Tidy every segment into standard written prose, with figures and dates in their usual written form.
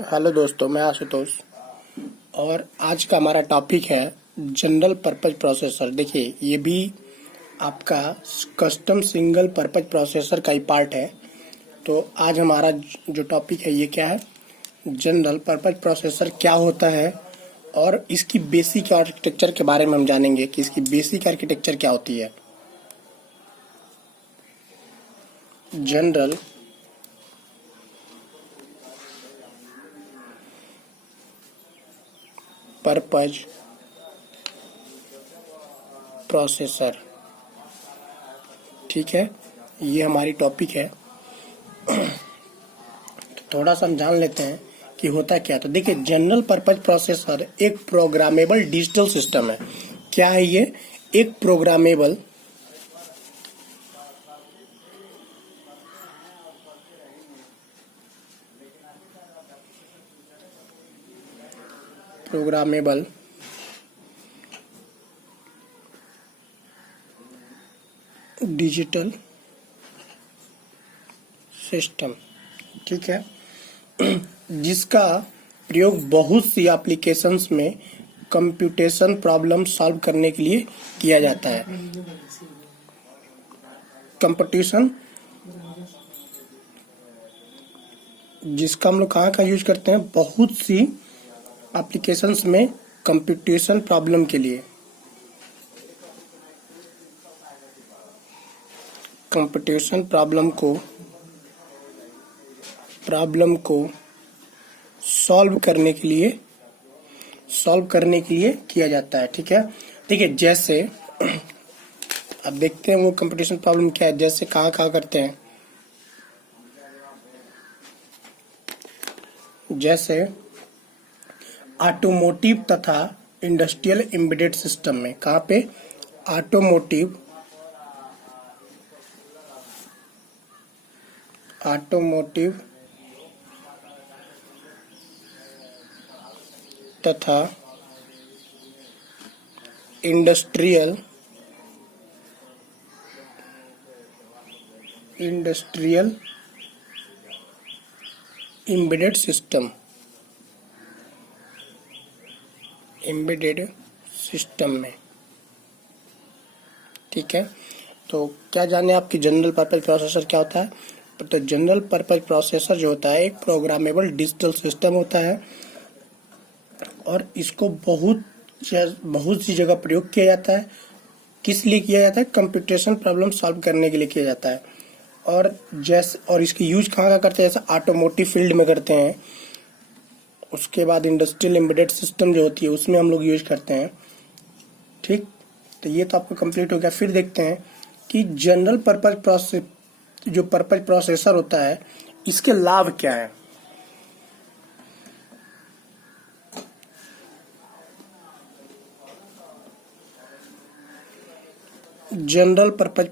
Hello दोस्तों, मैं आशुतोष और आज का हमारा टॉपिक है जनरल पर्पज प्रोसेसर। देखिए, ये भी आपका कस्टम सिंगल पर्पज प्रोसेसर का ही पार्ट है। तो आज हमारा जो टॉपिक है ये क्या है, जनरल पर्पज प्रोसेसर क्या होता है और इसकी बेसिक आर्किटेक्चर के बारे में हम जानेंगे कि इसकी बेसिक आर्किटेक्चर क्या होती है। जनरल पर्पज प्रोसेसर, ठीक है, ये हमारी टॉपिक है। तो थोड़ा सा हम जान लेते हैं कि होता क्या। तो देखिए, जनरल पर्पज प्रोसेसर एक प्रोग्रामेबल डिजिटल सिस्टम है। क्या है ये? एक प्रोग्रामेबल प्रोग्रामेबल डिजिटल सिस्टम, ठीक है, जिसका प्रयोग बहुत सी एप्लीकेशंस में कंप्यूटेशन प्रॉब्लम सॉल्व करने के लिए किया जाता है। कंप्यूटेशन, जिसका हम लोग कहाँ का यूज करते हैं, बहुत सी एप्लीकेशंस में कंप्यूटेशन प्रॉब्लम के लिए, कंप्यूटेशन प्रॉब्लम को सॉल्व करने के लिए किया जाता है। ठीक है, देखिए, जैसे अब देखते हैं वो कंप्यूटेशन प्रॉब्लम क्या है। जैसे कहाँ करते हैं, जैसे ऑटोमोटिव तथा इंडस्ट्रियल एम्बेडेड सिस्टम में। कहाँ पे? ऑटोमोटिव तथा इंडस्ट्रियल एम्बेडेड सिस्टम में। ठीक है, तो क्या जाने आपकी जनरल पर्पज प्रोसेसर क्या होता है। तो जनरल पर्पज प्रोसेसर जो होता है एक प्रोग्रामेबल डिजिटल सिस्टम होता है और इसको बहुत सी जगह प्रयोग किया जाता है। किस लिए किया जाता है? कंप्यूटेशन प्रॉब्लम सॉल्व करने के लिए किया जाता है। और इसकी यूज कहाँ करते हैं? जैसे ऑटोमोटिव फील्ड में करते हैं। उसके बाद इंडस्ट्रियल एम्बेडेड सिस्टम जो होती है उसमें हम लोग यूज करते हैं। ठीक, तो ये तो आपको कंप्लीट हो गया। फिर देखते हैं कि जनरल पर्पज प्रोसेसर होता है, इसके लाभ क्या है। जनरल पर्पज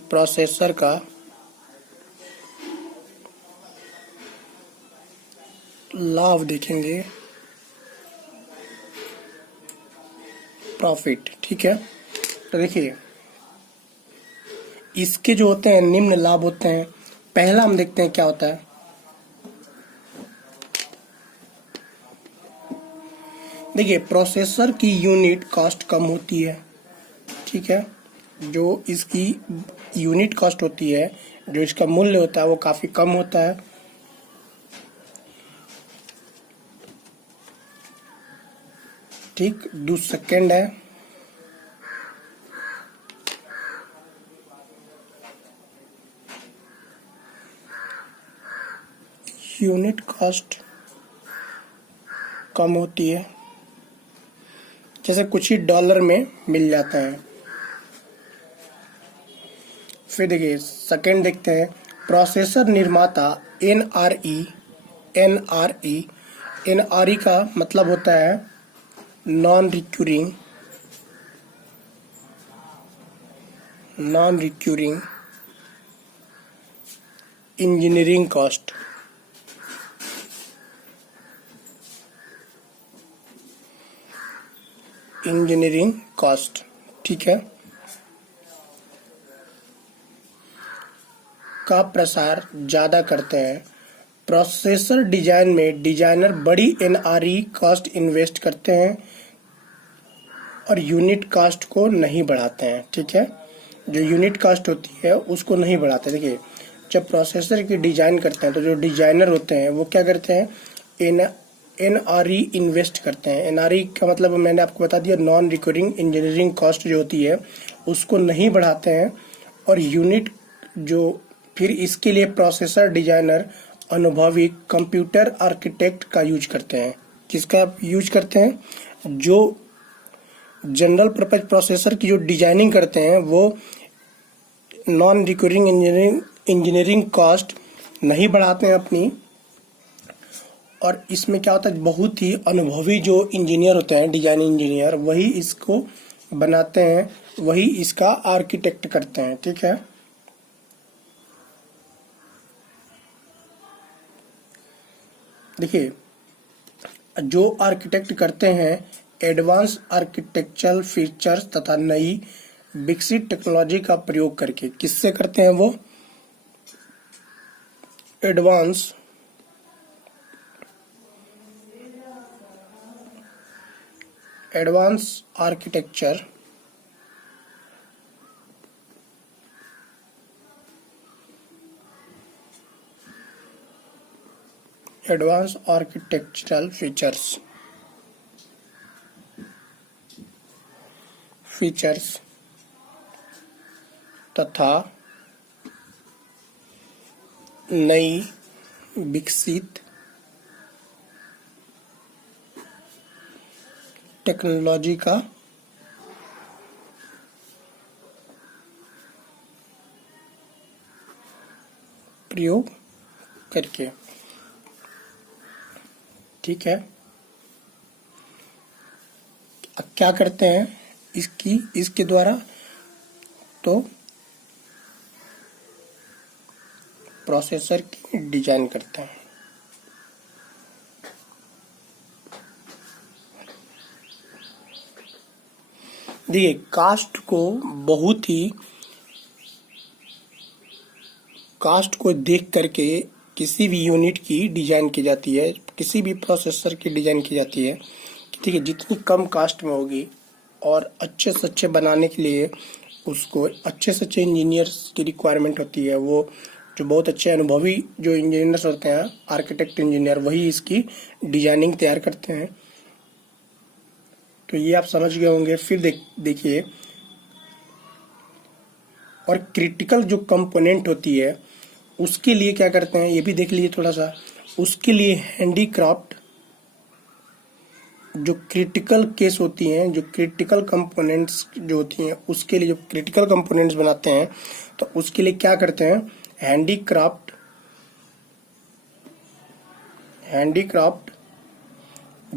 प्रोसेसर का लाभ देखेंगे, प्रॉफिट। ठीक है, तो देखिए, इसके जो होते हैं निम्न लाभ होते हैं। पहला हम देखते हैं क्या होता है। देखिए, प्रोसेसर की यूनिट कॉस्ट कम होती है। ठीक है, जो इसकी यूनिट कॉस्ट होती है, जो इसका मूल्य होता है वो काफी कम होता है। ठीक, दूसरा सेकंड है यूनिट कॉस्ट कम होती है, जैसे कुछ ही डॉलर में मिल जाता है। फिर देखिए, सेकंड देखते हैं प्रोसेसर निर्माता एनआरई का मतलब होता है नॉन रिक्यूरिंग इंजीनियरिंग कॉस्ट। ठीक है, का प्रसार ज़्यादा करते हैं। प्रोसेसर डिजाइन में डिजाइनर बड़ी एनआरई कॉस्ट इन्वेस्ट करते हैं और यूनिट कास्ट को नहीं बढ़ाते हैं। ठीक है, जो यूनिट कास्ट होती है उसको नहीं बढ़ाते। देखिए, जब प्रोसेसर की डिजाइन करते हैं तो जो डिजाइनर होते हैं वो क्या करते हैं, एनआरई इन्वेस्ट करते हैं। एनआरई का मतलब मैंने आपको बता दिया, नॉन रिकरिंग इंजीनियरिंग कॉस्ट जो होती है उसको नहीं बढ़ाते हैं। और यूनिट जो फिर इसके लिए प्रोसेसर डिजाइनर अनुभवी कंप्यूटर आर्किटेक्ट का यूज करते हैं। किसका यूज करते हैं? जो जनरल पर्पज प्रोसेसर की जो डिजाइनिंग करते हैं वो नॉन रिकरिंग इंजीनियरिंग कॉस्ट नहीं बढ़ाते हैं अपनी। और इसमें क्या होता है, बहुत ही अनुभवी जो इंजीनियर होते हैं, डिजाइन इंजीनियर, वही इसको बनाते हैं, वही इसका आर्किटेक्ट करते हैं। ठीक है, देखिए, जो आर्किटेक्ट करते हैं एडवांस आर्किटेक्चरल फीचर्स तथा नई विकसित टेक्नोलॉजी का प्रयोग करके। किससे करते हैं वो? Advance architecture advance architectural features तथा नई विकसित टेक्नोलॉजी का प्रयोग करके। ठीक है, अब क्या करते हैं इसके द्वारा? तो प्रोसेसर की डिजाइन करते हैं। देखिए, कास्ट को देख करके किसी भी यूनिट की डिजाइन की जाती है, किसी भी प्रोसेसर की डिजाइन की जाती है। ठीक है, जितनी कम कास्ट में होगी और अच्छे से अच्छे बनाने के लिए उसको अच्छे से अच्छे इंजीनियर्स की रिक्वायरमेंट होती है। वो जो बहुत अच्छे अनुभवी जो इंजीनियर्स होते हैं, आर्किटेक्ट इंजीनियर, वही इसकी डिजाइनिंग तैयार करते हैं। तो ये आप समझ गए होंगे। फिर देखिए, और क्रिटिकल जो कंपोनेंट होती है उसके लिए क्या करते हैं, ये भी देख लीजिए थोड़ा सा। उसके लिए हैंडीक्राफ्ट, जो क्रिटिकल केस होती हैं, जो क्रिटिकल कंपोनेंट्स जो होती हैं, उसके लिए जो क्रिटिकल कंपोनेंट्स बनाते हैं तो उसके लिए क्या करते हैं, handicraft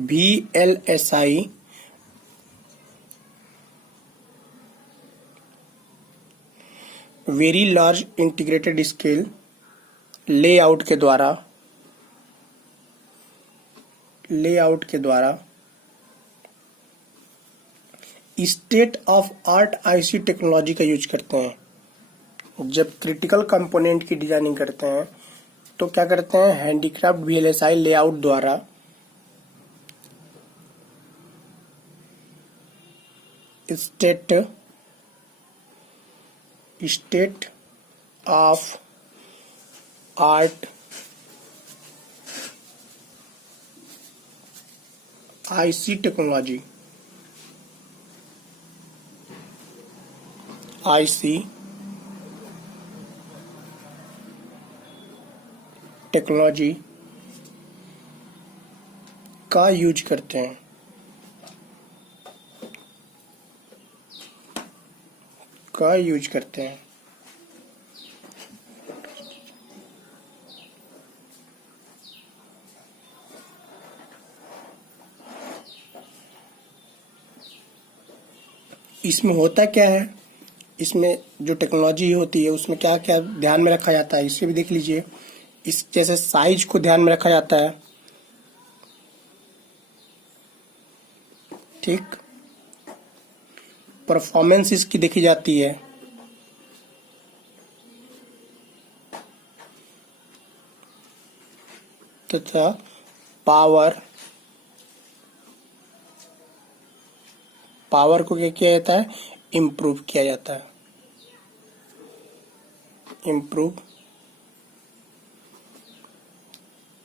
VLSI very large integrated scale layout के द्वारा state of art IC technology का यूज करते हैं। जब क्रिटिकल कंपोनेंट की डिजाइनिंग करते हैं तो क्या करते हैं, हैंडीक्राफ्ट VLSI लेआउट द्वारा state of art IC technology का यूज करते हैं। इसमें होता क्या है, इसमें जो टेक्नोलॉजी होती है उसमें क्या क्या ध्यान में रखा जाता है, इससे भी देख लीजिए। इस जैसे साइज को ध्यान में रखा जाता है। ठीक, परफॉर्मेंस इसकी देखी जाती है। तथा पावर को क्या किया जाता है, इम्प्रूव किया जाता है, इम्प्रूव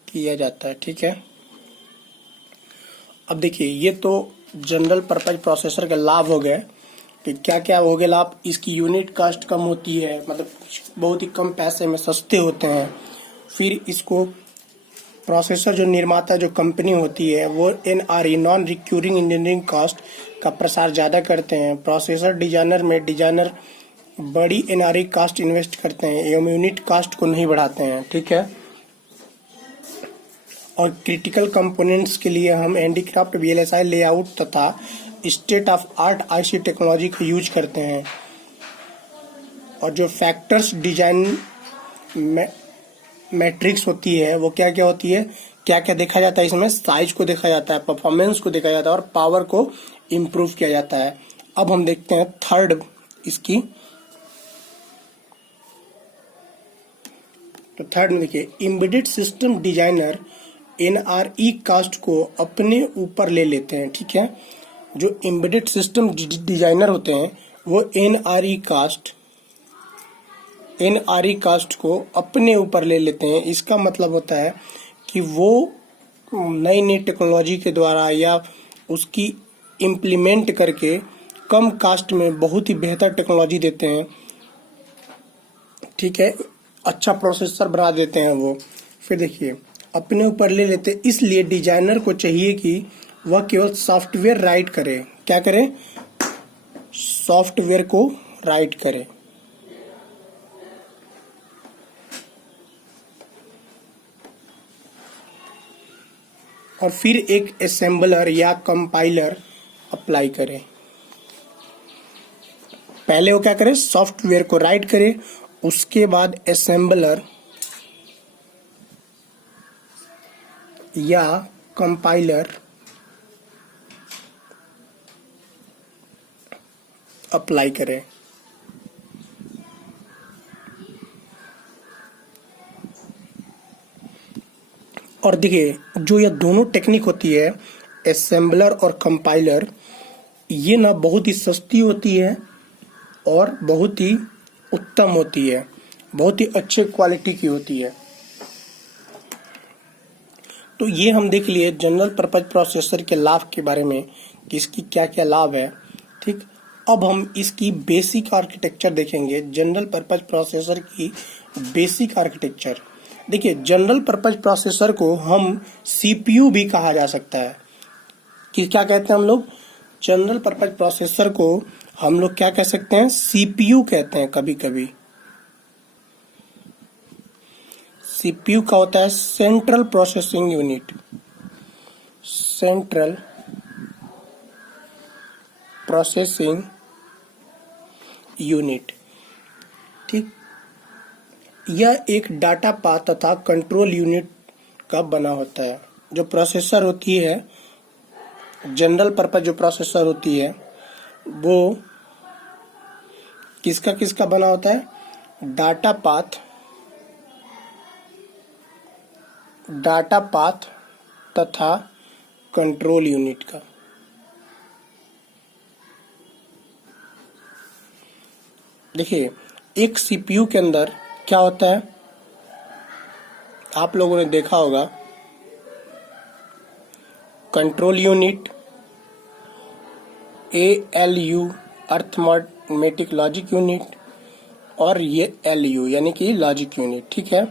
किया जाता है। ठीक है, अब देखिए ये तो जनरल पर्पज प्रोसेसर के लाभ हो गए कि क्या क्या हो गए लाभ। इसकी यूनिट कास्ट कम होती है, मतलब बहुत ही कम पैसे में सस्ते होते हैं। फिर इसको प्रोसेसर जो निर्माता जो कंपनी होती है वो NRE non recurring engineering cost का प्रसार ज़्यादा करते हैं। प्रोसेसर डिजाइनर में डिजाइनर बड़ी NRE कास्ट इन्वेस्ट करते हैं एवं यूनिट कास्ट को नहीं बढ़ाते हैं। ठीक है, और क्रिटिकल कंपोनेंट्स के लिए हम हैंडीक्राफ्ट VLSI लेआउट तथा state of art IC technology का यूज करते हैं। और जो फैक्टर्स डिजाइन मैट्रिक्स होती है वो क्या क्या होती है, क्या क्या देखा जाता है इसमें, साइज को देखा जाता है, परफॉर्मेंस को देखा जाता है और पावर को इम्प्रूव किया जाता है। अब हम देखते हैं थर्ड इसकी, तो थर्ड में देखिए embedded system designer NRE cost को अपने ऊपर ले लेते हैं। ठीक है, जो एम्बेडेड सिस्टम डिजाइनर होते हैं वो NRE कास्ट को अपने ऊपर ले लेते हैं। इसका मतलब होता है कि वो नई नई टेक्नोलॉजी के द्वारा या उसकी इम्प्लीमेंट करके कम कास्ट में बहुत ही बेहतर टेक्नोलॉजी देते हैं। ठीक है, अच्छा प्रोसेसर बना देते हैं वो। फिर देखिए अपने ऊपर ले लेते, इसलिए डिजाइनर को चाहिए कि वह केवल सॉफ्टवेयर राइट करे। क्या करे, सॉफ्टवेयर को राइट करे। और फिर एक असेंबलर या कंपाइलर अप्लाई करे। पहले वो क्या करे, सॉफ्टवेयर को राइट करे, उसके बाद असेंबलर या कंपाइलर अप्लाई करे। और देखिए जो ये दोनों टेक्निक होती है असेंबलर और कंपाइलर, ये ना बहुत ही सस्ती होती है और बहुत ही उत्तम होती है, बहुत ही अच्छे क्वालिटी की होती है। तो ये हम देख लिए जनरल पर्पज प्रोसेसर के लाभ के बारे में कि इसकी क्या क्या लाभ है। ठीक, अब हम इसकी बेसिक आर्किटेक्चर देखेंगे, जनरल पर्पज प्रोसेसर की बेसिक आर्किटेक्चर। देखिए जनरल पर्पज प्रोसेसर को हम CPU भी कहा जा सकता है। कि क्या कहते हैं हम लोग, जनरल पर्पज प्रोसेसर को हम लोग क्या कह सकते हैं, CPU कहते हैं कभी कभी। CPU का होता है central processing unit, central processing unit. ठीक, यह एक डाटा पाथ तथा कंट्रोल यूनिट का बना होता है। जो प्रोसेसर होती है, जनरल पर्पज जो प्रोसेसर होती है वो किसका किसका बना होता है, डाटा पाथ तथा कंट्रोल यूनिट का। देखिए एक CPU के अंदर क्या होता है, आप लोगों ने देखा होगा control unit, ALU arithmetic logic unit, और ये LU यानी कि लॉजिक यूनिट। ठीक है,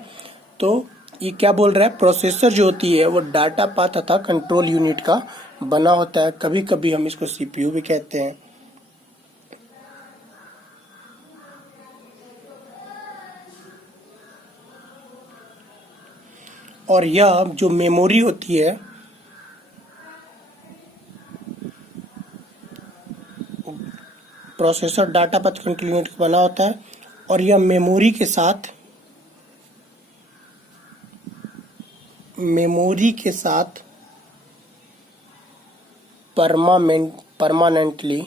तो ये क्या बोल रहा है, प्रोसेसर जो होती है वो डाटा पाथ तथा कंट्रोल यूनिट का बना होता है। कभी कभी हम इसको CPU भी कहते हैं। और यह जो मेमोरी होती है processor data path control unit का बना होता है, और यह मेमोरी के साथ परमानेंटली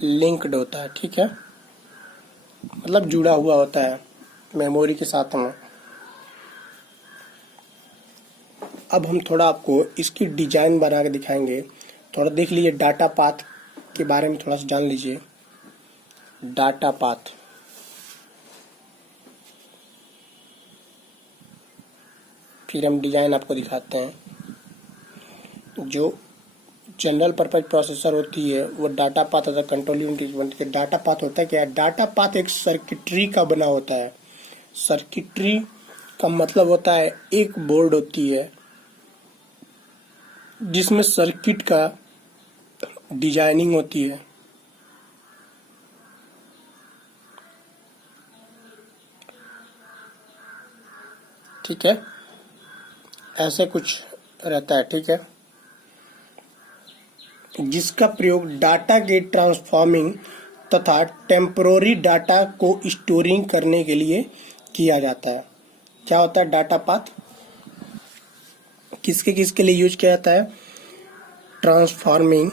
लिंक्ड होता है, ठीक है, मतलब जुड़ा हुआ होता है मेमोरी के साथ में। अब हम थोड़ा आपको इसकी डिजाइन बना के दिखाएंगे। थोड़ा देख लीजिए, डाटा पाथ के बारे में थोड़ा सा जान लीजिए। डाटा पाथ, फिर हम डिजाइन आपको दिखाते हैं। जो जनरल पर्पज प्रोसेसर होती है वो डाटा पाथ अगर कंट्रोल यूनिट बनती है। डाटा पाथ होता है क्या है? डाटा पाथ एक सर्किटरी का बना होता है। सर्किटरी का मतलब होता है एक बोर्ड होती है जिसमें सर्किट का डिजाइनिंग होती है। ठीक है, ऐसे कुछ रहता है, ठीक है, जिसका प्रयोग डाटा के ट्रांसफॉर्मिंग तथा टेम्पोररी डाटा को स्टोरिंग करने के लिए किया जाता है। क्या होता है डाटा पाथ? किसके किसके लिए यूज किया जाता है? ट्रांसफॉर्मिंग।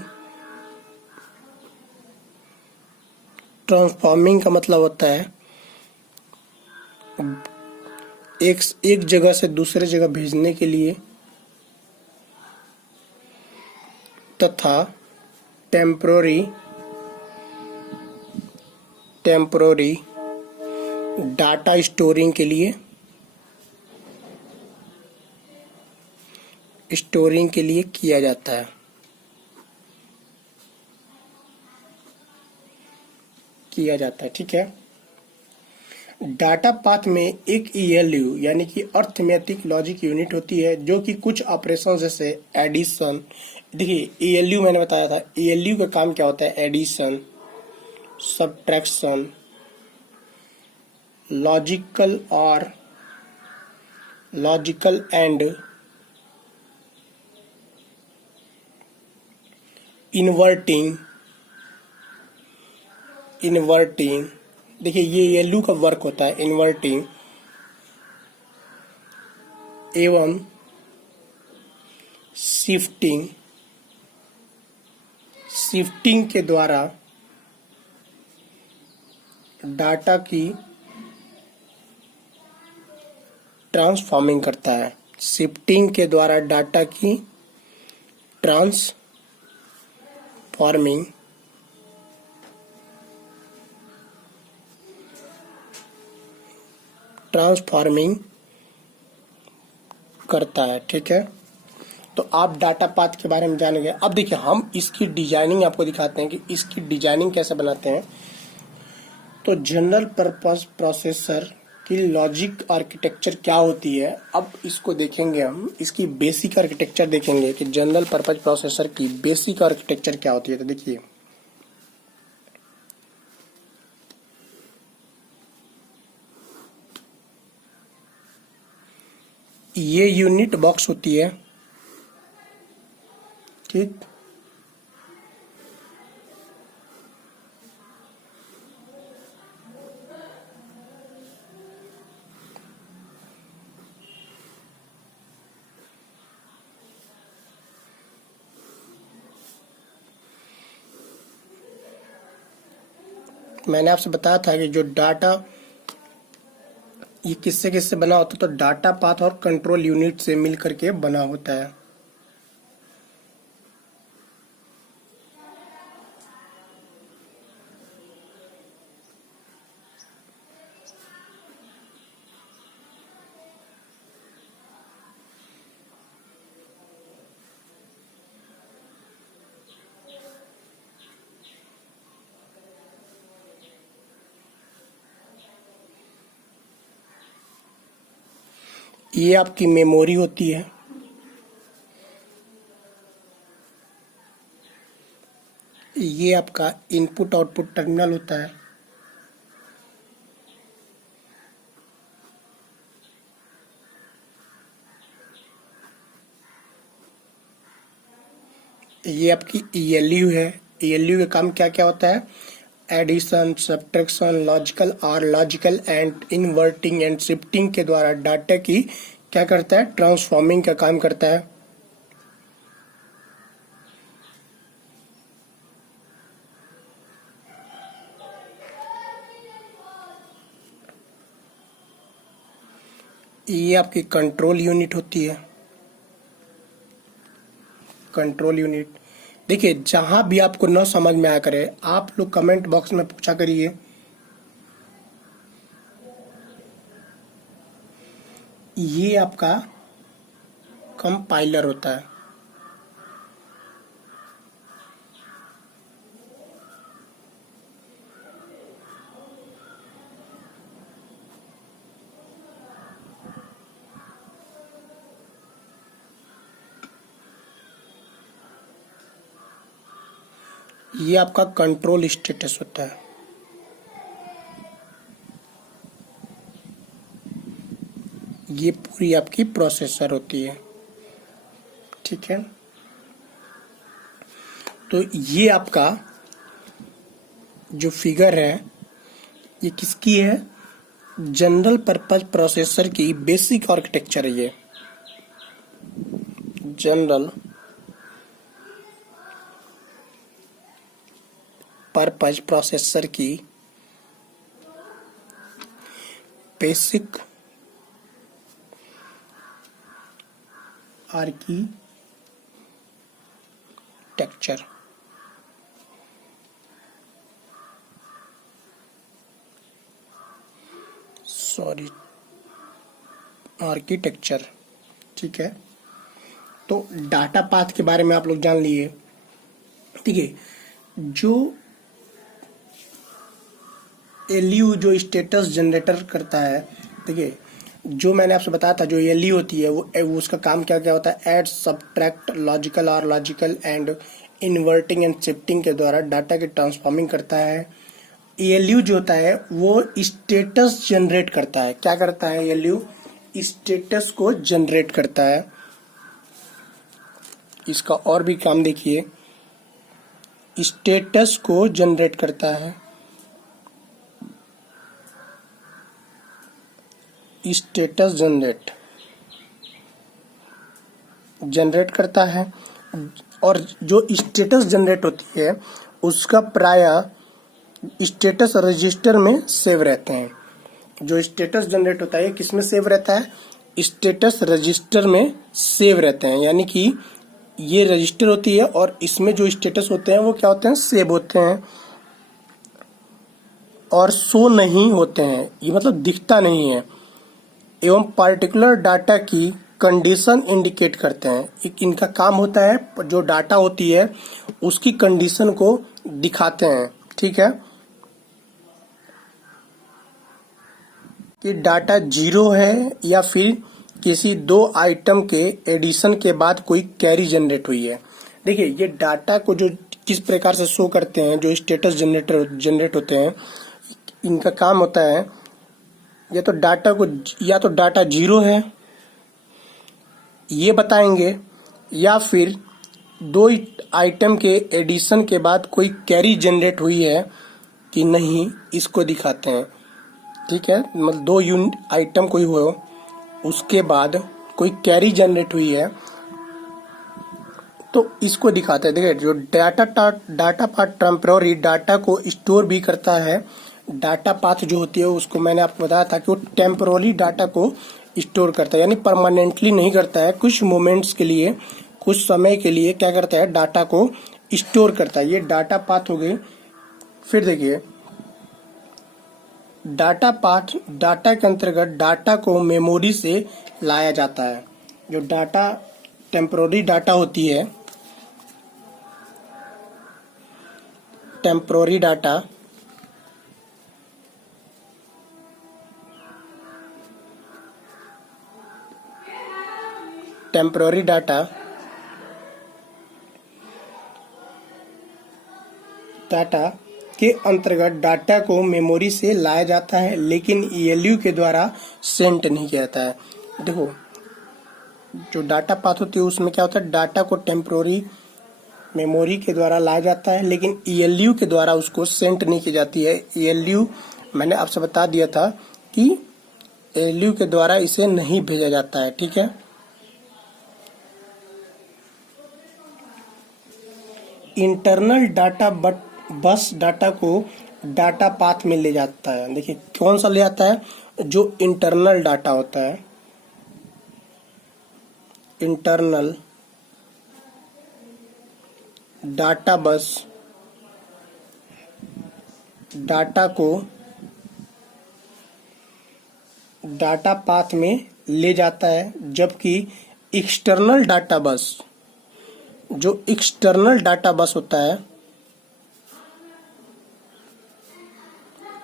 ट्रांसफॉर्मिंग का मतलब होता है एक जगह से दूसरे जगह भेजने के लिए, तथा टेम्पोररी डाटा स्टोरिंग के लिए किया जाता है। ठीक है। डाटा पाथ में एक ELU यानी कि अर्थमेटिक लॉजिक यूनिट होती है, जो कि कुछ ऑपरेशन जैसे एडिशन। देखिए, ELU मैंने बताया था, ELU का काम क्या होता है? Addition, subtraction, logical and inverting. देखिए, ये ELU का वर्क होता है इन्वर्टिंग एवं शिफ्टिंग के द्वारा डाटा की ट्रांसफॉर्मिंग करता है। शिफ्टिंग के द्वारा डाटा की ट्रांसफॉर्मिंग करता है। ठीक है, तो आप डाटा पाथ के बारे में जान गए। अब देखिए, हम इसकी डिजाइनिंग आपको दिखाते हैं कि इसकी डिजाइनिंग कैसे बनाते हैं। तो जनरल पर्पस प्रोसेसर की लॉजिक आर्किटेक्चर क्या होती है, अब इसको देखेंगे हम। इसकी बेसिक आर्किटेक्चर देखेंगे कि जनरल पर्पस प्रोसेसर की बेसिक आर्किटेक्चर क्या होती है। तो देखिए, ये यूनिट बॉक्स होती है, ठीक, मैंने आपसे बताया था कि जो डाटा ये किससे किससे बना होता है, तो डाटा पाथ और कंट्रोल यूनिट से मिल करके बना होता है। ये आपकी मेमोरी होती है, ये आपका इनपुट आउटपुट टर्मिनल होता है, ये आपकी ELU है। ELU का काम क्या क्या होता है? Addition, subtraction, logical and inverting and shifting के द्वारा डाटा की क्या करता है? ट्रांसफॉर्मिंग का काम करता है। ये आपकी कंट्रोल यूनिट होती है, कंट्रोल यूनिट। देखिए जहां भी आपको न समझ में आया करे आप लोग कमेंट बॉक्स में पूछा करिए। ये आपका कंपाइलर होता है, ये आपका कंट्रोल स्टेटस होता है। ये पूरी आपकी प्रोसेसर होती है, ठीक है। तो ये आपका जो फिगर है ये किसकी है? जनरल पर्पज प्रोसेसर की बेसिक आर्किटेक्चर है ये, जनरल पर्पज प्रोसेसर की बेसिक आर्किटेक्चर। सॉरी, आर्किटेक्चर, ठीक है। तो डाटा पाथ के बारे में आप लोग जान लिए, ठीक है। जो एलयू जो स्टेटस जनरेटर करता है, देखिए जो मैंने आपसे बताया था जो एलयू होती है वो उसका काम क्या क्या होता है? ऐड, सब्ट्रैक्ट, लॉजिकल और logical and inverting and shifting के द्वारा डाटा की ट्रांसफॉर्मिंग करता है। एलयू जो होता है वो स्टेटस जनरेट करता है। क्या करता है एलयू? स्टेटस को जनरेट करता है। इसका और भी काम देखिए, स्टेटस को जनरेट करता है, स्टेटस जनरेट करता है। और जो स्टेटस जनरेट होती है उसका प्रायः स्टेटस रजिस्टर में सेव रहते हैं। जो स्टेटस जनरेट होता है किस में सेव रहता है? स्टेटस रजिस्टर में सेव रहते हैं। यानी कि ये रजिस्टर होती है और इसमें जो स्टेटस होते हैं वो क्या होते हैं? सेव होते हैं और शो नहीं होते हैं, ये मतलब दिखता नहीं है। एवं पार्टिकुलर डाटा की कंडीशन इंडिकेट करते हैं। इनका काम होता है जो डाटा होती है उसकी कंडीशन को दिखाते हैं, ठीक है। कि डाटा 0 है या फिर किसी दो आइटम के एडिशन के बाद कोई कैरी जनरेट हुई है। देखिए ये डाटा को जो किस प्रकार से शो करते हैं, जो स्टेटस जनरेट होते हैं, इनका काम होता है या तो डाटा को या तो डाटा 0 है ये बताएंगे या फिर दो आइटम के एडिशन के बाद कोई कैरी जनरेट हुई है कि नहीं, इसको दिखाते हैं, ठीक है। मतलब दो यूनिट आइटम कोई हो उसके बाद कोई कैरी जनरेट हुई है तो इसको दिखाते हैं। देखिए जो डाटा पाथ टेम्पररी डाटा को स्टोर भी करता है। डाटा पाथ जो होती है उसको मैंने आपको बताया था कि वो टेम्पररी डाटा को स्टोर करता है, यानी परमानेंटली नहीं करता है, कुछ मोमेंट्स के लिए, कुछ समय के लिए क्या करता है? डाटा को स्टोर करता है। ये डाटा पाथ हो गई। फिर देखिए डाटा पाथ, डाटा के अंतर्गत डाटा को मेमोरी से लाया जाता है। जो डाटा टेम्पररी डाटा होती है, टेम्पररी डाटा डाटा के अंतर्गत डाटा को मेमोरी से लाया जाता है लेकिन ईएलयू के द्वारा सेंड नहीं किया जाता है। देखो जो डाटा पाथ होती है उसमें क्या होता है? डाटा को टेम्पररी मेमोरी के द्वारा लाया जाता है लेकिन ईएलयू के द्वारा उसको सेंड नहीं की जाती है। ईएलयू मैंने आपसे बता दिया था कि ईएलयू के द्वारा इसे नहीं भेजा जाता है, ठीक है। इंटरनल डाटा बस डाटा को डाटा पाथ में ले जाता है। देखिए कौन सा ले जाता है? जो इंटरनल डाटा होता है, इंटरनल डाटा बस डाटा को डाटा पाथ में ले जाता है, जबकि एक्सटर्नल डाटा बस जो एक्सटर्नल डाटा बस होता है,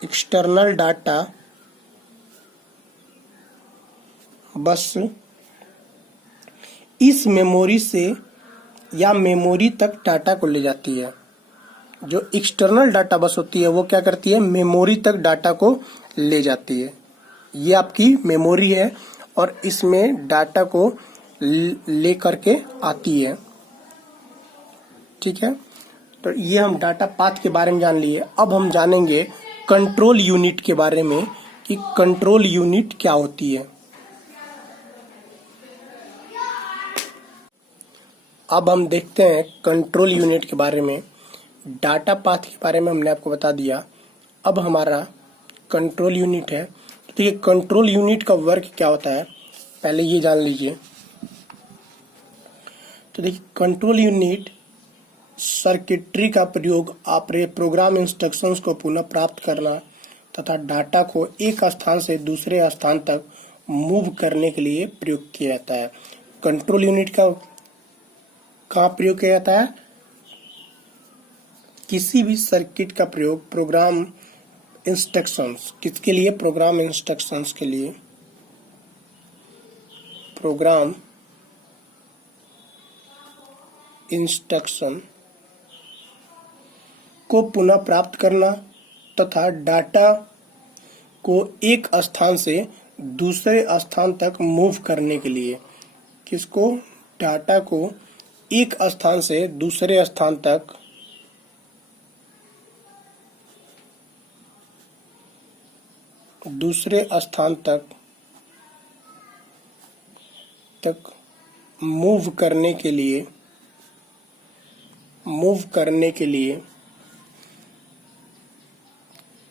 एक्सटर्नल डाटा बस इस मेमोरी से या मेमोरी तक डाटा को ले जाती है। जो एक्सटर्नल डाटा बस होती है वो क्या करती है, मेमोरी तक डाटा को ले जाती है। ये आपकी मेमोरी है और इसमें डाटा को ले करके आती है। ठीक है, तो ये हम डाटा पाथ के बारे में जान लिए। अब हम जानेंगे कंट्रोल यूनिट के बारे में कि कंट्रोल यूनिट क्या होती है। अब हम देखते हैं कंट्रोल यूनिट के बारे में। डाटा पाथ के बारे में हमने आपको बता दिया। अब हमारा कंट्रोल यूनिट है। तो देखिए कंट्रोल यूनिट का वर्क क्या होता है, पहले ये जान लीजिए। तो देखिए कंट्रोल यूनिट सर्किटरी का प्रयोग प्रोग्राम इंस्ट्रक्शंस को पुनः प्राप्त करना तथा डाटा को एक स्थान से दूसरे स्थान तक मूव करने के लिए प्रयोग किया जाता है। कंट्रोल यूनिट का कहाँ प्रयोग किया जाता है, किसी भी सर्किट का प्रयोग प्रोग्राम इंस्ट्रक्शंस, किसके लिए, प्रोग्राम इंस्ट्रक्शंस के लिए, प्रोग्राम इंस्ट्रक्शन को पुनः प्राप्त करना तथा डाटा को एक स्थान से दूसरे स्थान तक मूव करने के लिए। किसको, डाटा को एक स्थान से दूसरे स्थान तक मूव करने के लिए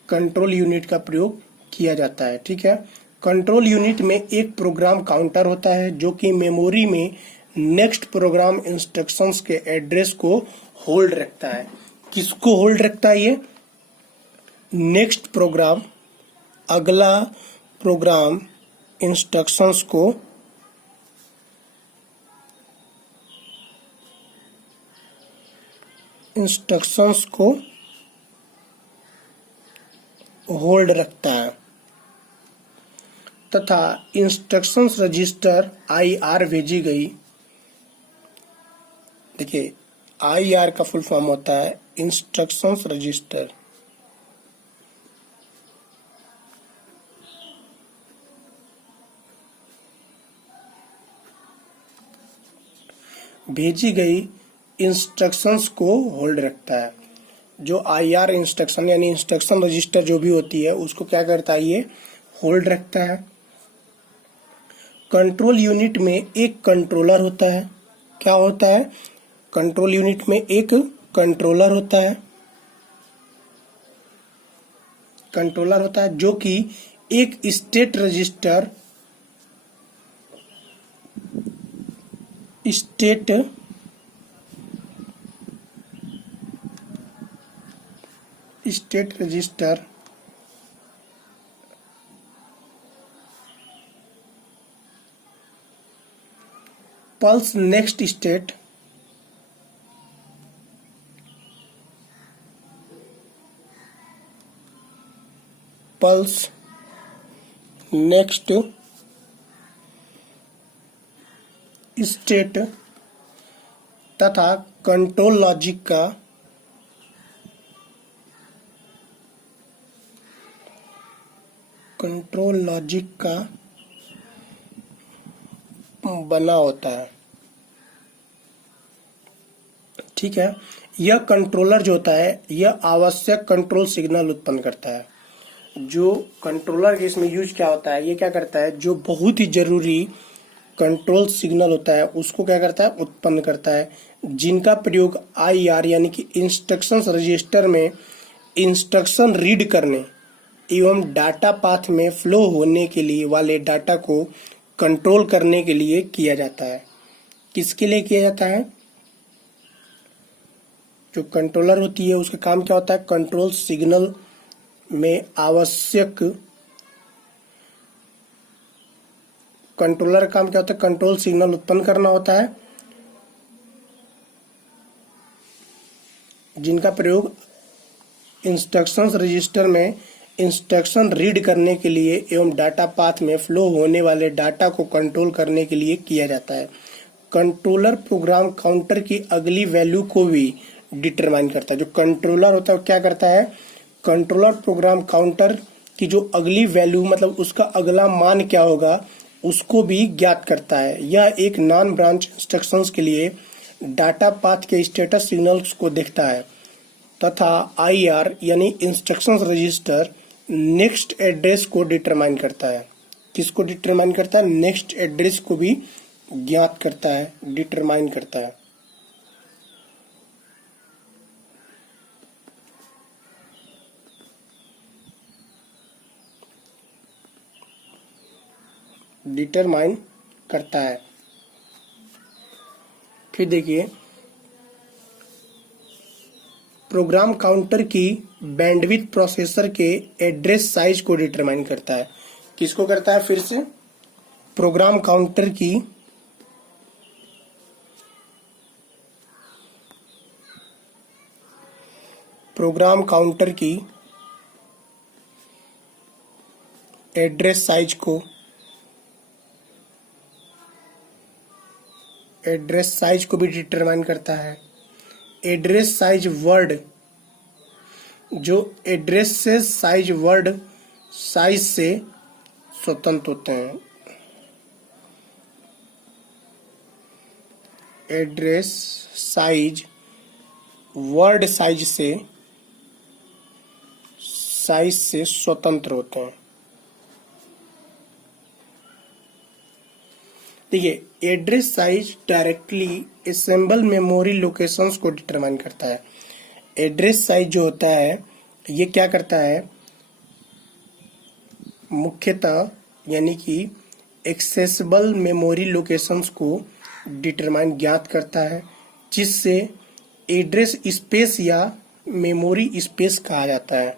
कंट्रोल यूनिट का प्रयोग किया जाता है। ठीक है, कंट्रोल यूनिट में एक प्रोग्राम काउंटर होता है जो कि मेमोरी में नेक्स्ट प्रोग्राम इंस्ट्रक्शंस के एड्रेस को होल्ड रखता है। किसको होल्ड रखता है, ये नेक्स्ट प्रोग्राम, अगला प्रोग्राम इंस्ट्रक्शंस को होल्ड रखता है तथा इंस्ट्रक्शंस रजिस्टर IR भेजी गई। देखिए IR का फुल फॉर्म होता है इंस्ट्रक्शंस रजिस्टर। भेजी गई इंस्ट्रक्शंस को होल्ड रखता है। जो IR इंस्ट्रक्शन यानी इंस्ट्रक्शन रजिस्टर जो भी होती है उसको क्या करता है, ये होल्ड रखता है। कंट्रोल यूनिट में एक कंट्रोलर होता है। क्या होता है, कंट्रोल यूनिट में एक कंट्रोलर होता है जो कि एक state register pulse next state तथा कंट्रोल लॉजिक का बना होता है। ठीक है, यह कंट्रोलर जो होता है यह आवश्यक कंट्रोल सिग्नल उत्पन्न करता है। जो कंट्रोलर के इसमें यूज क्या होता है, ये क्या करता है, जो बहुत ही जरूरी कंट्रोल सिग्नल होता है उसको क्या करता है, उत्पन्न करता है, जिनका प्रयोग IR यानी कि इंस्ट्रक्शंस रजिस्टर में इंस्ट्रक्शन रीड करने एवं डाटा पाथ में फ्लो होने के लिए वाले डाटा को कंट्रोल करने के लिए किया जाता है। किसके लिए किया जाता है? जो कंट्रोलर होती है उसका काम क्या होता है? कंट्रोल सिग्नल में आवश्यक, कंट्रोलर का काम क्या होता है? कंट्रोल सिग्नल उत्पन्न करना होता है, जिनका प्रयोग इंस्ट्रक्शंस रजिस्टर में इंस्ट्रक्शन रीड करने के लिए एवं डाटा पाथ में फ्लो होने वाले डाटा को कंट्रोल करने के लिए किया जाता है। कंट्रोलर प्रोग्राम काउंटर की अगली वैल्यू को भी डिटरमाइन करता है। जो कंट्रोलर होता है वो क्या करता है? कंट्रोलर प्रोग्राम काउंटर की जो अगली वैल्यू, मतलब उसका अगला मान क्या होगा, उसको भी ज्ञात करता है। यह एक नॉन ब्रांच इंस्ट्रक्शंस के लिए डाटा पाथ के स्टेटस सिग्नल्स को देखता है तथा आईआर यानी इंस्ट्रक्शंस रजिस्टर नेक्स्ट एड्रेस को डिटरमाइन करता है। किसको डिटरमाइन करता है? नेक्स्ट एड्रेस को भी ज्ञात करता है, डिटरमाइन करता है। डिटरमाइन करता है। फिर देखिए, प्रोग्राम काउंटर की बैंडविड्थ प्रोसेसर के एड्रेस साइज को डिटरमाइन करता है। किसको करता है? फिर से, प्रोग्राम काउंटर की एड्रेस साइज को भी डिटरमाइन करता है। एड्रेस साइज वर्ड, जो एड्रेस से साइज वर्ड साइज से स्वतंत्र होते हैं। एड्रेस साइज वर्ड साइज से स्वतंत्र होते हैं। देखिए, address size directly assemble memory locations को डिटरमाइन करता है। एड्रेस साइज जो होता है ये क्या करता है? मुख्यतः यानी कि एक्सेसिबल मेमोरी लोकेशंस को डिटरमाइन ज्ञात करता है, जिससे एड्रेस स्पेस या मेमोरी स्पेस कहा जाता है।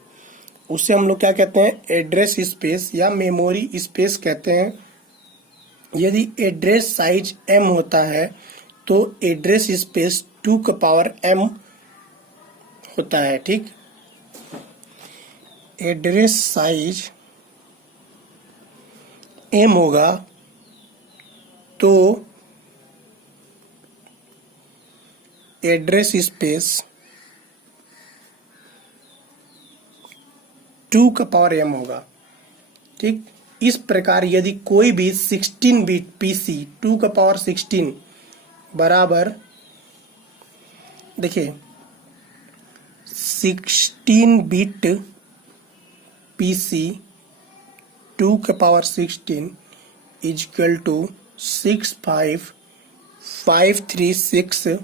उसे हम लोग क्या कहते हैं? एड्रेस स्पेस या मेमोरी स्पेस कहते हैं। यदि एड्रेस साइज m होता है तो एड्रेस स्पेस 2 का पावर m होता है। ठीक, एड्रेस साइज m होगा तो एड्रेस स्पेस 2 का पावर m होगा। ठीक, इस प्रकार यदि कोई भी 16 बिट पीसी 2 का पावर 16 बराबर, देखिए 16 बिट पीसी 2 का power 16 is equal to 65536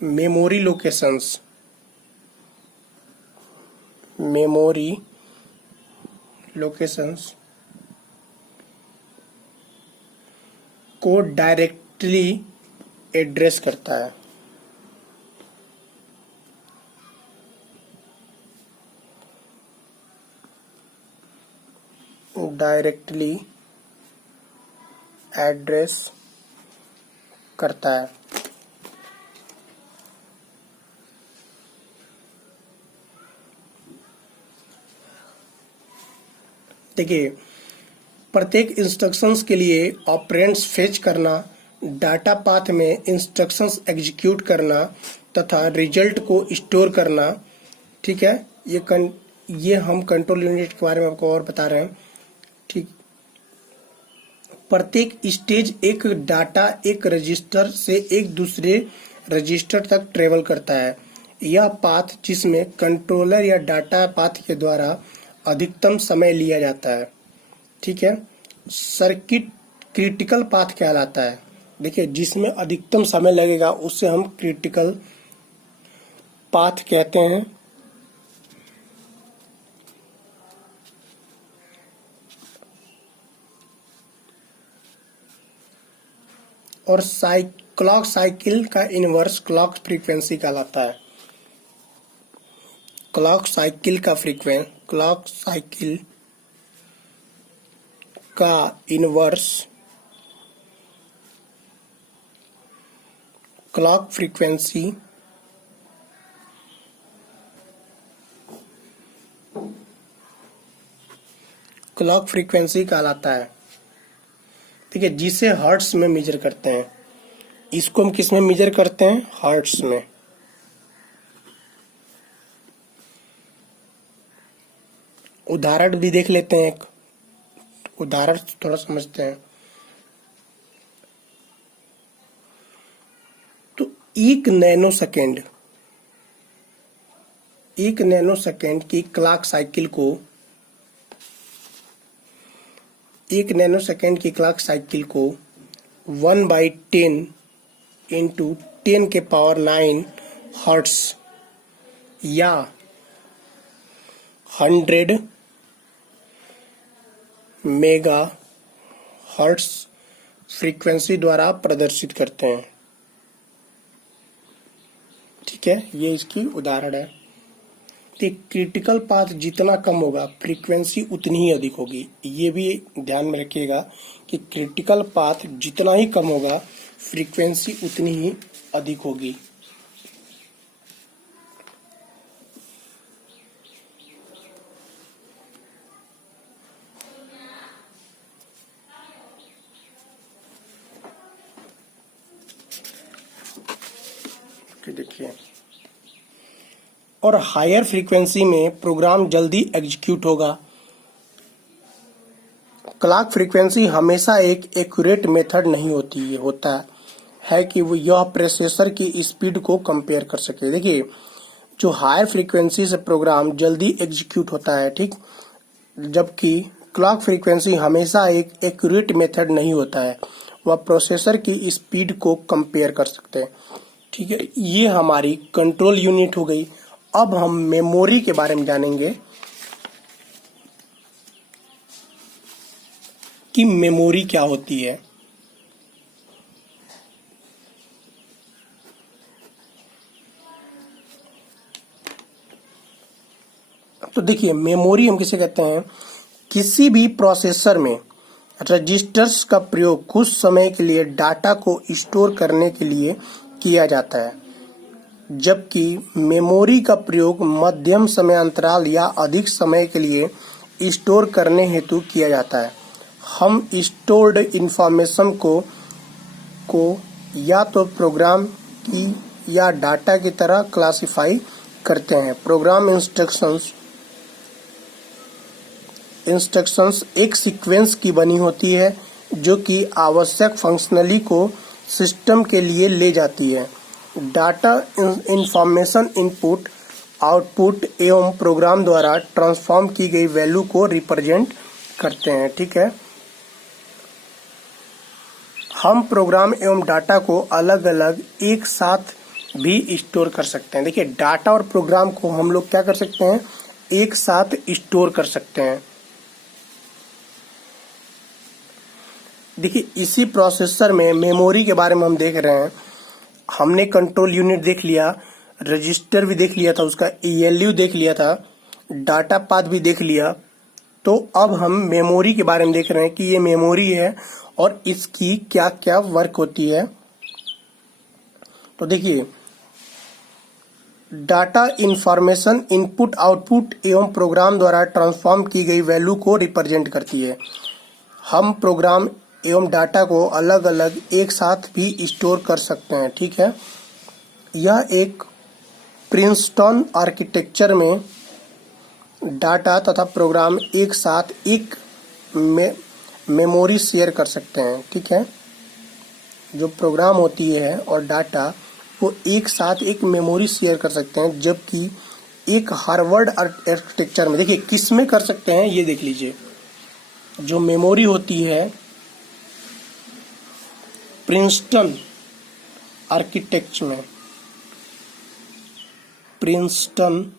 memory locations को डायरेक्टली एड्रेस करता है। डायरेक्टली एड्रेस करता है। देखिए, प्रत्येक इंस्ट्रक्शंस के लिए ऑपरेंड्स फेच करना, डाटा पाथ में इंस्ट्रक्शंस एग्जीक्यूट करना तथा रिजल्ट को स्टोर करना। ठीक है, ये हम कंट्रोल यूनिट के बारे में आपको और बता रहे हैं। ठीक, प्रत्येक स्टेज एक डाटा एक रजिस्टर से एक दूसरे रजिस्टर तक ट्रेवल करता है। यह पाथ जिसमें कंट्रोलर या डाटा पाथ के द्वारा अधिकतम समय लिया जाता है। ठीक है, सर्किट क्रिटिकल पाथ कहलाता है। देखिए, जिसमें अधिकतम समय लगेगा उससे हम क्रिटिकल पाथ कहते हैं। और क्लॉक साइकिल का इनवर्स क्लॉक फ्रीक्वेंसी कहलाता है। क्लॉक साइकिल का इनवर्स क्लॉक फ्रीक्वेंसी कहलाता है। ठीक है, जिसे हर्ट्स में मेजर करते हैं। इसको हम किस में मेजर करते हैं? हर्ट्स में। उदाहरण भी देख लेते हैं, एक उदाहरण थोड़ा समझते हैं। तो एक नैनो सेकेंड की क्लॉक साइकिल को 1/10 इंटू 10⁹ हर्ट्स या 100 मेगा हर्ट्स फ्रीक्वेंसी द्वारा प्रदर्शित करते हैं। ठीक है, ये इसकी उदाहरण है। तो क्रिटिकल पाथ जितना कम होगा फ्रीक्वेंसी उतनी ही अधिक होगी। ये भी ध्यान में रखिएगा कि क्रिटिकल पाथ जितना ही कम होगा फ्रीक्वेंसी उतनी ही अधिक होगी। देखिए, और हायर फ्रीक्वेंसी में प्रोग्राम जल्दी एग्जीक्यूट होगा। क्लॉक फ्रीक्वेंसी हमेशा एक एक्यूरेट मेथड नहीं होता है कि वो यह प्रोसेसर की स्पीड को कंपेयर कर सके। देखिए, जो हायर फ्रीक्वेंसी से प्रोग्राम जल्दी एग्जीक्यूट होता है, ठीक, जबकि क्लॉक फ्रीक्वेंसी हमेशा एक एक्यूरेट मेथड नहीं होता है, वह प्रोसेसर की स्पीड को कंपेयर कर सकते हैं। ठीक है, ये हमारी कंट्रोल यूनिट हो गई। अब हम मेमोरी के बारे में जानेंगे कि मेमोरी क्या होती है। तो देखिए, मेमोरी हम किसे कहते हैं? किसी भी प्रोसेसर में रजिस्टर्स का प्रयोग कुछ समय के लिए डाटा को स्टोर करने के लिए किया जाता है, जबकि मेमोरी का प्रयोग मध्यम समय अंतराल या अधिक समय के लिए स्टोर करने हेतु किया जाता है। हम स्टोर्ड इंफॉर्मेशन को या तो प्रोग्राम की या डाटा की तरह क्लासिफाई करते हैं। प्रोग्राम इंस्ट्रक्शंस एक सीक्वेंस की बनी होती है जो कि आवश्यक फंक्शनली को सिस्टम के लिए ले जाती है। डाटा इंफॉर्मेशन इनपुट, आउटपुट एवं प्रोग्राम द्वारा ट्रांसफॉर्म की गई वैल्यू को रिप्रेजेंट करते हैं। ठीक है, हम प्रोग्राम एवं डाटा को अलग अलग एक साथ भी स्टोर कर सकते हैं। देखिए, डाटा और प्रोग्राम को हम लोग क्या कर सकते हैं? एक साथ स्टोर कर सकते हैं। देखिए, इसी प्रोसेसर में मेमोरी के बारे में हम देख रहे हैं। हमने कंट्रोल यूनिट देख लिया, रजिस्टर भी देख लिया था, उसका ELU देख लिया था, डाटा पाथ भी देख लिया। तो अब हम मेमोरी के बारे में देख रहे हैं कि ये मेमोरी है और इसकी क्या क्या वर्क होती है। तो देखिए, डाटा इंफॉर्मेशन इनपुट, आउटपुट एवं प्रोग्राम द्वारा ट्रांसफॉर्म की गई वैल्यू को रिप्रेजेंट करती है। हम प्रोग्राम एवं डाटा को अलग अलग एक साथ भी स्टोर कर सकते हैं। ठीक है, यह एक प्रिंसटन आर्किटेक्चर में डाटा तथा प्रोग्राम एक साथ एक मेमोरी शेयर कर सकते हैं। ठीक है, जो प्रोग्राम होती है और डाटा वो एक साथ एक मेमोरी शेयर कर सकते हैं, जबकि एक हार्वर्ड आर्किटेक्चर में देखिए किस में कर सकते हैं, ये देख लीजिए। जो मेमोरी होती है प्रिंसटन आर्किटेक्चर में, प्रिंसटन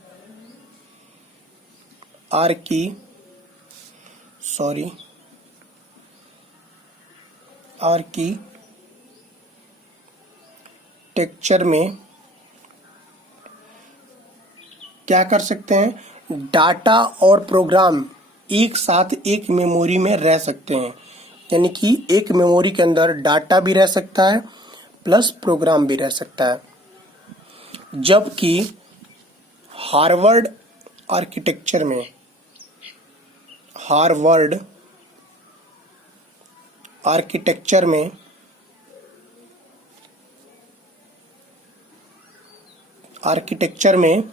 आर्किटेक्चर आर्किटेक्चर में क्या कर सकते हैं, डाटा और प्रोग्राम एक साथ एक मेमोरी में रह सकते हैं। यानी कि एक मेमोरी के अंदर डाटा भी रह सकता है प्लस प्रोग्राम भी रह सकता है। जबकि हार्वर्ड आर्किटेक्चर में हार्वर्ड आर्किटेक्चर में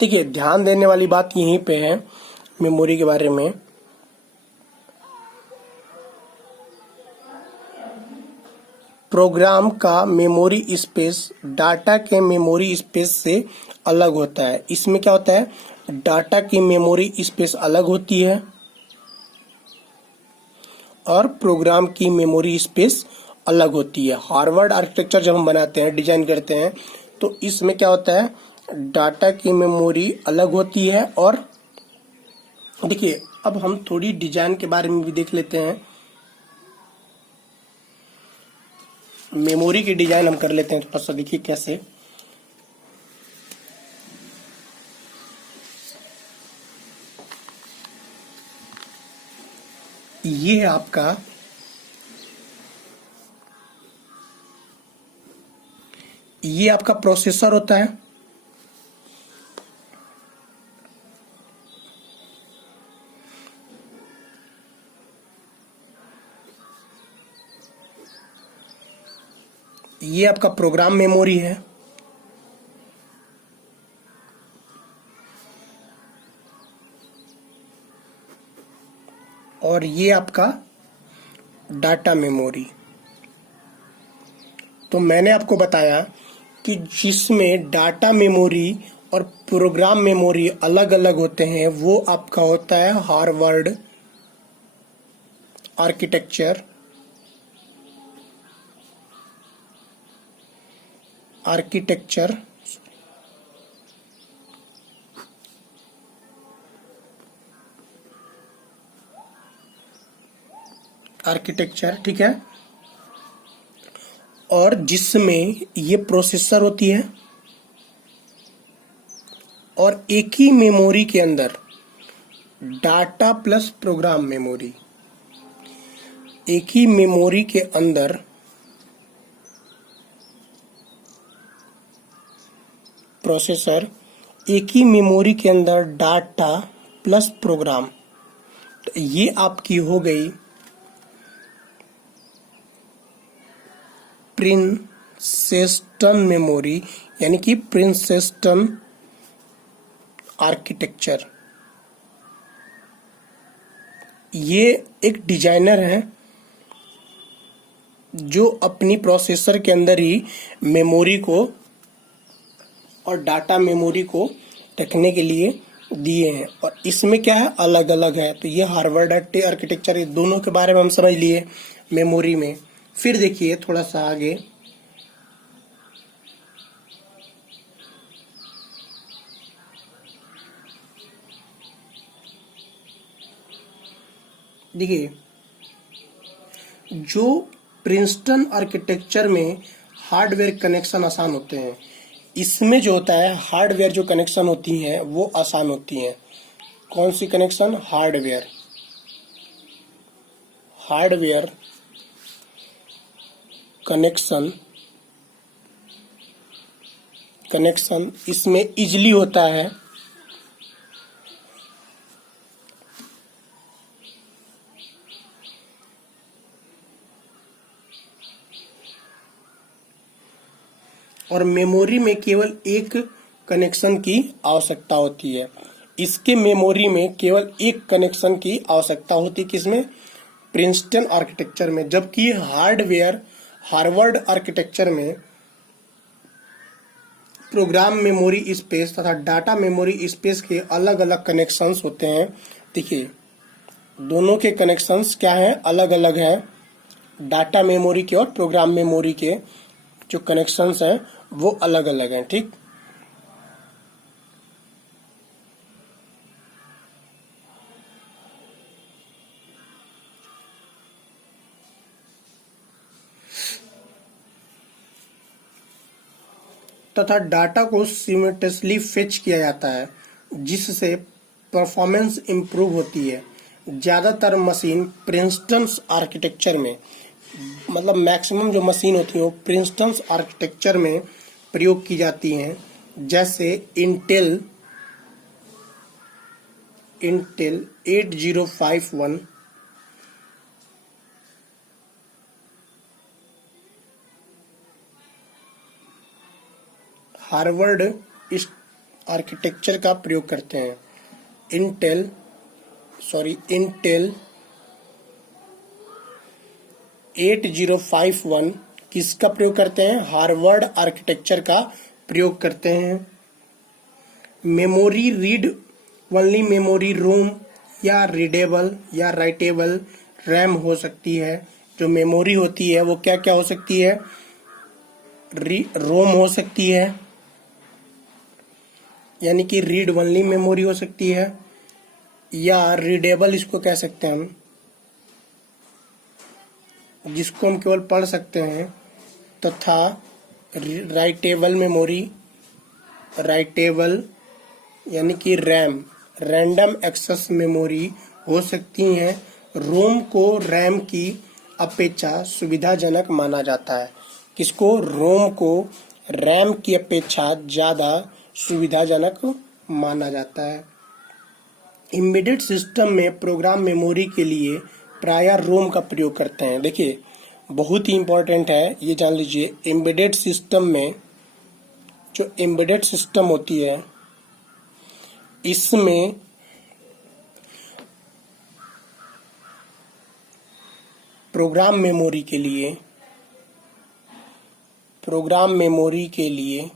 देखिए, ध्यान देने वाली बात यहीं पे है मेमोरी के बारे में। प्रोग्राम का मेमोरी स्पेस डाटा के मेमोरी स्पेस से अलग होता है। इसमें क्या होता है, डाटा की मेमोरी स्पेस अलग होती है और प्रोग्राम की मेमोरी स्पेस अलग होती है। हार्वर्ड आर्किटेक्चर जब हम बनाते हैं, डिजाइन करते हैं, तो इसमें क्या होता है, डाटा की मेमोरी अलग होती है। और देखिए, अब हम थोड़ी डिजाइन के बारे में भी देख लेते हैं। मेमोरी की डिजाइन हम कर लेते हैं थोड़ा सा। देखिए कैसे, ये है आपका प्रोसेसर होता है। ये आपका प्रोग्राम मेमोरी है। और ये आपका डाटा मेमोरी। तो मैंने आपको बताया कि जिसमें डाटा मेमोरी और प्रोग्राम मेमोरी अलग अलग होते हैं, वो आपका होता है हार्वर्ड आर्किटेक्चर। आर्किटेक्चर ठीक है। और जिसमें ये प्रोसेसर होती है और एक ही मेमोरी के अंदर डाटा प्लस प्रोग्राम मेमोरी, एक ही मेमोरी के अंदर प्रोसेसर, एक ही मेमोरी के अंदर डाटा प्लस प्रोग्राम। तो ये आपकी हो गई प्रिंसेस्टन मेमोरी, यानी कि प्रिंसेस्टन आर्किटेक्चर। ये एक डिजाइनर है जो अपनी प्रोसेसर के अंदर ही मेमोरी को और डाटा मेमोरी को रखने के लिए दिए हैं। और इसमें क्या है, अलग अलग है। तो ये हार्वर्ड आर्किटेक्चर, ये दोनों के बारे में हम समझ लिए मेमोरी में। फिर देखिए थोड़ा सा आगे, देखिए जो प्रिंसटन आर्किटेक्चर में हार्डवेयर कनेक्शन आसान होते हैं, इसमें जो होता है हार्डवेयर जो कनेक्शन होती हैं वो आसान होती हैं। कौन सी कनेक्शन, हार्डवेयर कनेक्शन इसमें इजली होता है। और मेमोरी में केवल एक कनेक्शन की आवश्यकता होती है। इसके मेमोरी में केवल एक कनेक्शन की आवश्यकता होती है, किसमें, प्रिंसटन आर्किटेक्चर में। जबकि हार्वर्ड आर्किटेक्चर में प्रोग्राम मेमोरी स्पेस तथा डाटा मेमोरी स्पेस के अलग अलग कनेक्शंस होते हैं। देखिए दोनों के कनेक्शंस क्या हैं, अलग अलग हैं। डाटा मेमोरी के और प्रोग्राम मेमोरी के जो कनेक्शंस हैं वो अलग अलग हैं। ठीक, तथा डाटा को सिमल्टेनियसली फेच किया जाता है, जिससे परफॉर्मेंस इंप्रूव होती है। ज़्यादातर मशीन प्रिंसटन आर्किटेक्चर में, मतलब मैक्सिमम जो मशीन होती हैं वो प्रिंसटन आर्किटेक्चर में प्रयोग की जाती हैं, जैसे इंटेल 8051, हार्वर्ड इस आर्किटेक्चर का प्रयोग करते हैं। इंटेल 8051 किसका प्रयोग करते हैं? हार्वर्ड आर्किटेक्चर का प्रयोग करते हैं। मेमोरी रीड ओनली मेमोरी रोम या रीडेबल या राइटेबल रैम हो सकती है। जो मेमोरी होती है वो क्या क्या हो सकती है? रोम हो सकती है, यानी कि रीड ओनली मेमोरी हो सकती है, या रीडेबल इसको कह सकते हैं हम, जिसको हम केवल पढ़ सकते हैं, तथा राइटेबल मेमोरी, राइटेबल यानी कि रैम, रैंडम एक्सेस मेमोरी हो सकती हैं। रोम को रैम की अपेक्षा सुविधाजनक माना जाता है। किसको? रोम को रैम की अपेक्षा ज़्यादा सुविधाजनक माना जाता है। एम्बेडेड सिस्टम में प्रोग्राम मेमोरी के लिए प्रायः रोम का प्रयोग करते हैं। देखिए, बहुत ही इम्पोर्टेंट है, ये जान लीजिए। एम्बेडेड सिस्टम में, जो एम्बेडेड सिस्टम होती है, इसमें प्रोग्राम मेमोरी के लिए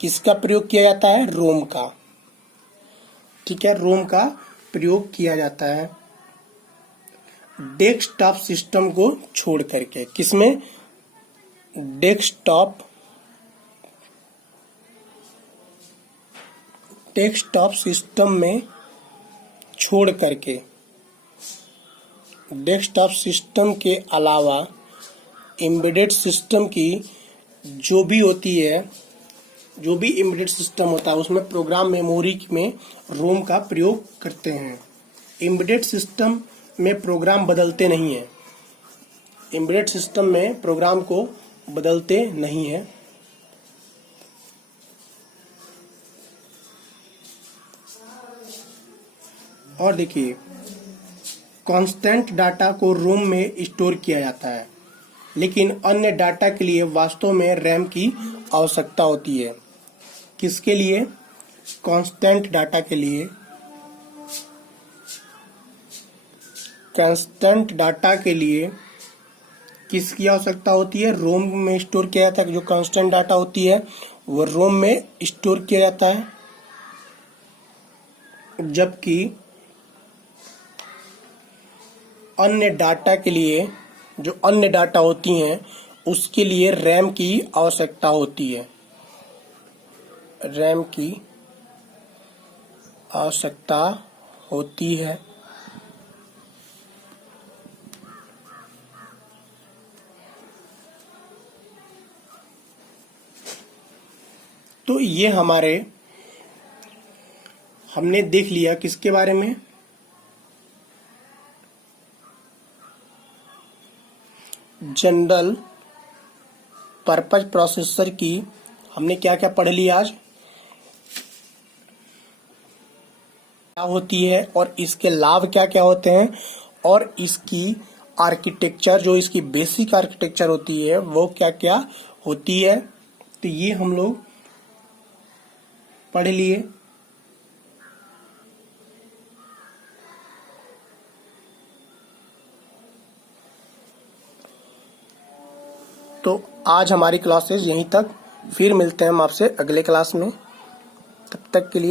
किसका प्रयोग किया जाता है? रोम का। ठीक है, रोम का प्रयोग किया जाता है डेस्कटॉप सिस्टम को छोड़ करके। किसमें? डेस्कटॉप सिस्टम में छोड़ करके। डेस्कटॉप सिस्टम के अलावा एम्बेडेड सिस्टम की जो भी होती है, जो भी एम्बेडेड सिस्टम होता है, उसमें प्रोग्राम मेमोरी में रोम का प्रयोग करते हैं। एम्बेडेड सिस्टम में प्रोग्राम बदलते नहीं हैं। एम्बेडेड सिस्टम में प्रोग्राम को बदलते नहीं हैं। और देखिए, कांस्टेंट डाटा को रोम में स्टोर किया जाता है, लेकिन अन्य डाटा के लिए वास्तव में रैम की आवश्यकता होती है। किसके लिए? कांस्टेंट डाटा के लिए। कांस्टेंट डाटा के लिए किसकी आवश्यकता होती है? रोम में स्टोर किया जाता है। जो कांस्टेंट डाटा होती है वो रोम में स्टोर किया जाता है, जबकि अन्य डाटा के लिए, जो अन्य डाटा होती हैं, उसके लिए रैम की आवश्यकता होती है। रैम की आवश्यकता होती है। तो ये हमने देख लिया किसके बारे में? जनरल पर्पज प्रोसेसर की हमने क्या क्या पढ़ लिया आज, क्या होती है और इसके लाभ क्या क्या होते हैं, और इसकी आर्किटेक्चर, जो इसकी बेसिक आर्किटेक्चर होती है वो क्या क्या होती है। तो ये हम लोग पढ़ लिए। तो आज हमारी क्लासेज यहीं तक, फिर मिलते हैं हम आपसे अगले क्लास में। तब तक के लिए